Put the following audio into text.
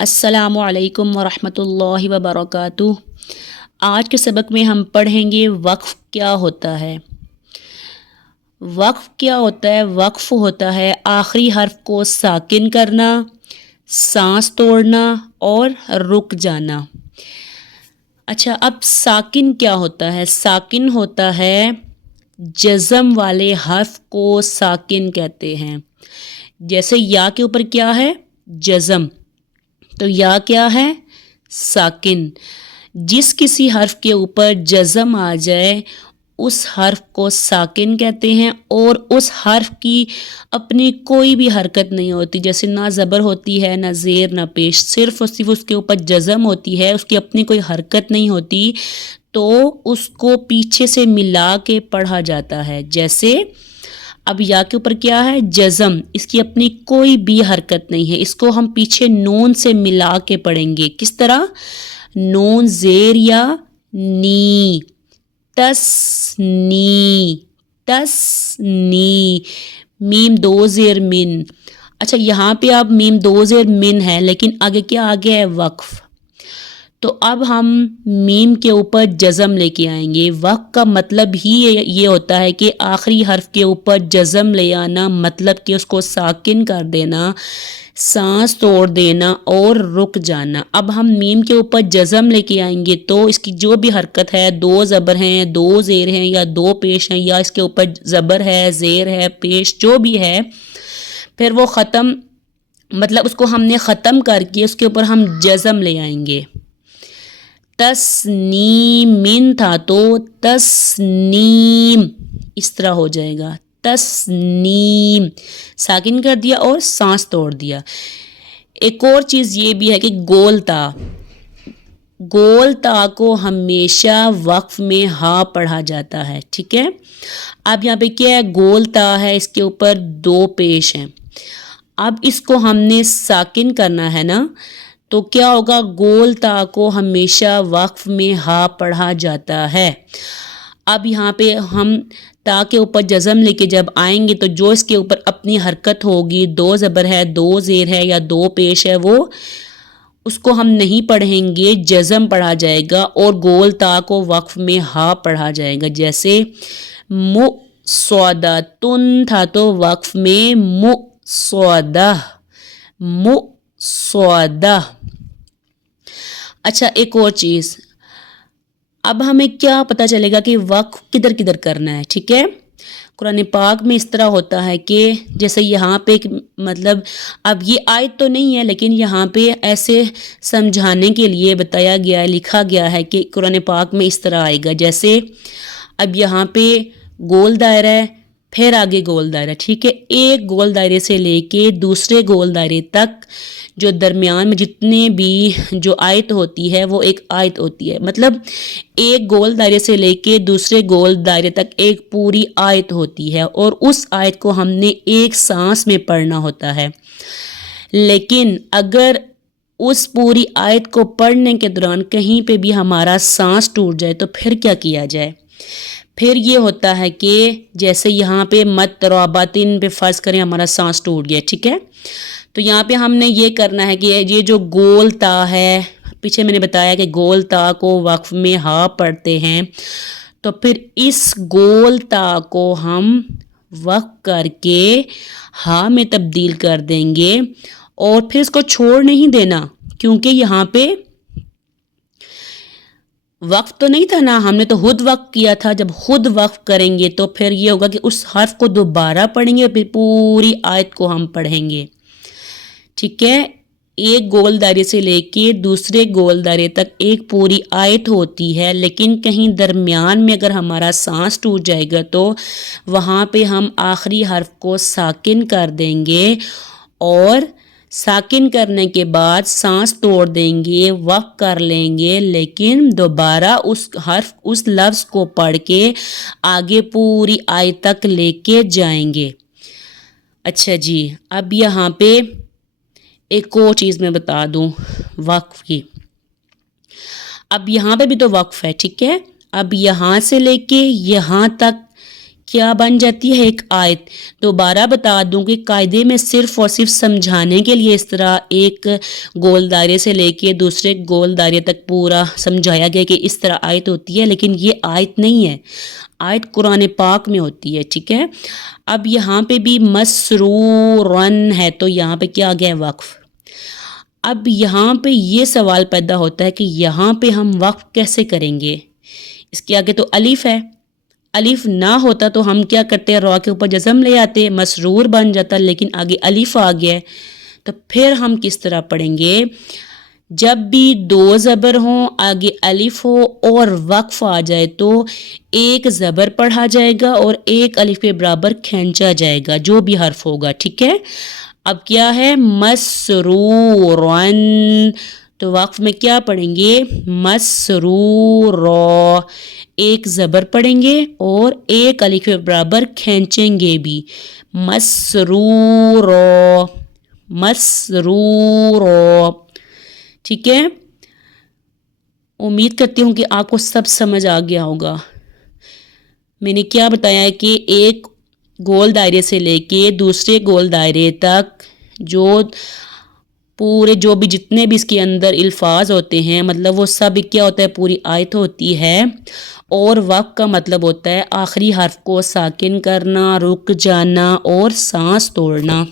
السلام علیکم ورحمۃ اللہ وبرکاتہ۔ آج کے سبق میں ہم پڑھیں گے وقف کیا ہوتا ہے۔ وقف کیا ہوتا ہے؟ وقف ہوتا ہے آخری حرف کو ساکن کرنا، سانس توڑنا اور رک جانا۔ اچھا، اب ساکن کیا ہوتا ہے؟ ساکن ہوتا ہے جزم والے حرف کو ساکن کہتے ہیں۔ جیسے یا کے اوپر کیا ہے؟ جزم، تو یا کیا ہے؟ ساکن۔ جس کسی حرف کے اوپر جزم آ جائے اس حرف کو ساکن کہتے ہیں، اور اس حرف کی اپنی کوئی بھی حرکت نہیں ہوتی، جیسے نہ زبر ہوتی ہے، نہ زیر، نہ پیش، صرف اس کے اوپر جزم ہوتی ہے، اس کی اپنی کوئی حرکت نہیں ہوتی، تو اس کو پیچھے سے ملا کے پڑھا جاتا ہے۔ جیسے اب یا کے اوپر کیا ہے؟ جزم، اس کی اپنی کوئی بھی حرکت نہیں ہے، اس کو ہم پیچھے نون سے ملا کے پڑھیں گے۔ کس طرح؟ نون زیر یا نی، تس نی، تس نی، میم دو زیر من۔ اچھا، یہاں پہ اب میم دو زیر من ہے، لیکن آگے کیا آ گیا ہے؟ وقف۔ تو اب ہم میم کے اوپر جزم لے کے آئیں گے۔ وقف کا مطلب ہی یہ ہوتا ہے کہ آخری حرف کے اوپر جزم لے آنا، مطلب کہ اس کو ساکن کر دینا، سانس توڑ دینا اور رک جانا۔ اب ہم میم کے اوپر جزم لے کے آئیں گے تو اس کی جو بھی حرکت ہے، دو زبر ہیں، دو زیر ہیں، یا دو پیش ہیں، یا اس کے اوپر زبر ہے، زیر ہے، پیش جو بھی ہے، پھر وہ ختم، مطلب اس کو ہم نے ختم کر کے اس کے اوپر ہم جزم لے آئیں گے۔ تسنیمن تھا تو تسنیم اس طرح ہو جائے گا، تسنیم، ساکن کر دیا اور سانس توڑ دیا۔ ایک اور چیز یہ بھی ہے کہ گول تا، گول تا کو ہمیشہ وقف میں ہا پڑھا جاتا ہے، ٹھیک ہے۔ اب یہاں پہ کیا ہے؟ گول تا ہے، اس کے اوپر دو پیش ہیں، اب اس کو ہم نے ساکن کرنا ہے نا، تو کیا ہوگا؟ گول تا کو ہمیشہ وقف میں ہا پڑھا جاتا ہے۔ اب یہاں پہ ہم تا کے اوپر جزم لے کے جب آئیں گے تو جو اس کے اوپر اپنی حرکت ہوگی، دو زبر ہے، دو زیر ہے یا دو پیش ہے، وہ اس کو ہم نہیں پڑھیں گے، جزم پڑھا جائے گا، اور گول تا کو وقف میں ہا پڑھا جائے گا۔ جیسے مُصَدَّۃٌ تھا تو وقف میں مُصَدَّہ، مُصَدَّہ۔ اچھا، ایک اور چیز، اب ہمیں کیا پتہ چلے گا کہ وقف کدھر کدھر کرنا ہے، ٹھیک ہے۔ قرآن پاک میں اس طرح ہوتا ہے کہ جیسے یہاں پہ مطلب اب یہ آیت تو نہیں ہے، لیکن یہاں پہ ایسے سمجھانے کے لیے بتایا گیا ہے، لکھا گیا ہے کہ قرآن پاک میں اس طرح آئے گا۔ جیسے اب یہاں پہ گول دائرہ ہے، پھر آگے گول دائرہ، ٹھیک ہے۔ ایک گول دائرے سے لے کے دوسرے گول دائرے تک جو درمیان میں جتنے بھی جو آیت ہوتی ہے وہ ایک آیت ہوتی ہے، مطلب ایک گول دائرے سے لے کے دوسرے گول دائرے تک ایک پوری آیت ہوتی ہے، اور اس آیت کو ہم نے ایک سانس میں پڑھنا ہوتا ہے۔ لیکن اگر اس پوری آیت کو پڑھنے کے دوران کہیں پہ بھی ہمارا سانس ٹوٹ جائے تو پھر کیا کیا جائے؟ پھر یہ ہوتا ہے کہ جیسے یہاں پہ مترابطن پہ فرض کریں ہمارا سانس ٹوٹ گیا، ٹھیک ہے، تو یہاں پہ ہم نے یہ کرنا ہے کہ یہ جو گول تا ہے، پیچھے میں نے بتایا کہ گول تا کو وقف میں ہا پڑھتے ہیں، تو پھر اس گول تا کو ہم وقف کر کے ہا میں تبدیل کر دیں گے، اور پھر اس کو چھوڑ نہیں دینا، کیونکہ یہاں پہ وقف تو نہیں تھا نا، ہم نے تو خود وقف کیا تھا۔ جب خود وقف کریں گے تو پھر یہ ہوگا کہ اس حرف کو دوبارہ پڑھیں گے، پھر پوری آیت کو ہم پڑھیں گے، ٹھیک ہے۔ ایک گول دائرے سے لے کے دوسرے گول دائرے تک ایک پوری آیت ہوتی ہے، لیکن کہیں درمیان میں اگر ہمارا سانس ٹوٹ جائے گا تو وہاں پہ ہم آخری حرف کو ساکن کر دیں گے، اور ساکن کرنے کے بعد سانس توڑ دیں گے، وقف کر لیں گے، لیکن دوبارہ اس حرف، اس لفظ کو پڑھ کے آگے پوری آیت تک لے کے جائیں گے۔ اچھا جی، اب یہاں پہ ایک اور چیز میں بتا دوں وقف کی۔ اب یہاں پہ بھی تو وقف ہے، ٹھیک ہے۔ اب یہاں سے لے کے یہاں تک کیا بن جاتی ہے؟ ایک آیت۔ دوبارہ بتا دوں کہ قاعدے میں صرف اور صرف سمجھانے کے لیے اس طرح ایک گول دائرے سے لے کے دوسرے گول دائرے تک پورا سمجھایا گیا کہ اس طرح آیت ہوتی ہے، لیکن یہ آیت نہیں ہے، آیت قرآن پاک میں ہوتی ہے، ٹھیک ہے۔ اب یہاں پہ بھی مسرورن ہے تو یہاں پہ کیا آ گیا ہے؟ وقف۔ اب یہاں پہ یہ سوال پیدا ہوتا ہے کہ یہاں پہ ہم وقف کیسے کریں گے؟ اس کے آگے تو الف ہے، الف نہ ہوتا تو ہم کیا کرتے ہیں؟ را کے اوپر جزم لے آتے، مسرور بن جاتا، لیکن آگے الف آ گیا ہے، تو پھر ہم کس طرح پڑھیں گے؟ جب بھی دو زبر ہوں، آگے الف ہو اور وقف آ جائے تو ایک زبر پڑھا جائے گا اور ایک الف کے برابر کھینچا جائے گا، جو بھی حرف ہوگا، ٹھیک ہے۔ اب کیا ہے؟ مسرورن، تو وقف میں کیا پڑھیں گے؟ مسرورا، ایک زبر پڑھیں گے اور ایک الف کے برابر کھینچیں گے بھی، مسرورا، مسرورا، ٹھیک ہے۔ امید کرتی ہوں کہ آپ کو سب سمجھ آ گیا ہوگا۔ میں نے کیا بتایا ہے کہ ایک گول دائرے سے لے کے دوسرے گول دائرے تک جو پورے جو بھی جتنے بھی اس کے اندر الفاظ ہوتے ہیں، مطلب وہ سب کیا ہوتا ہے؟ پوری آیت ہوتی ہے، اور وقف کا مطلب ہوتا ہے آخری حرف کو ساکن کرنا، رک جانا اور سانس توڑنا۔